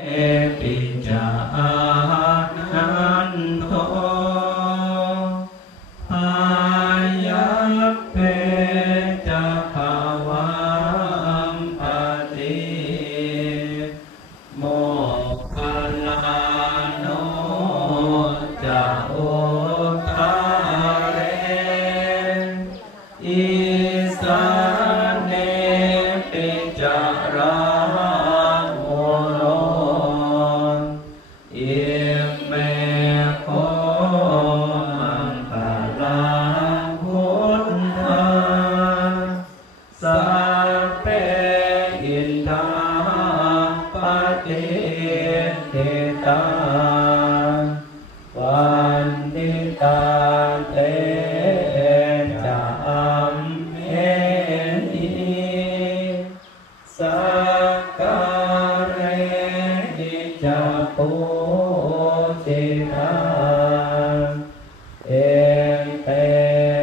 เอปิจานันโทอายัพเพจะภาวัมปติโมคคัลลาโนจะโอทาเรอิสาเนปิจาราโมโลอิเมโคมังคลาพุทธาสัพเพอินทาปฏิเทตาวันติตาเตจะอัมเหนิสักการะนิจจปุจิตา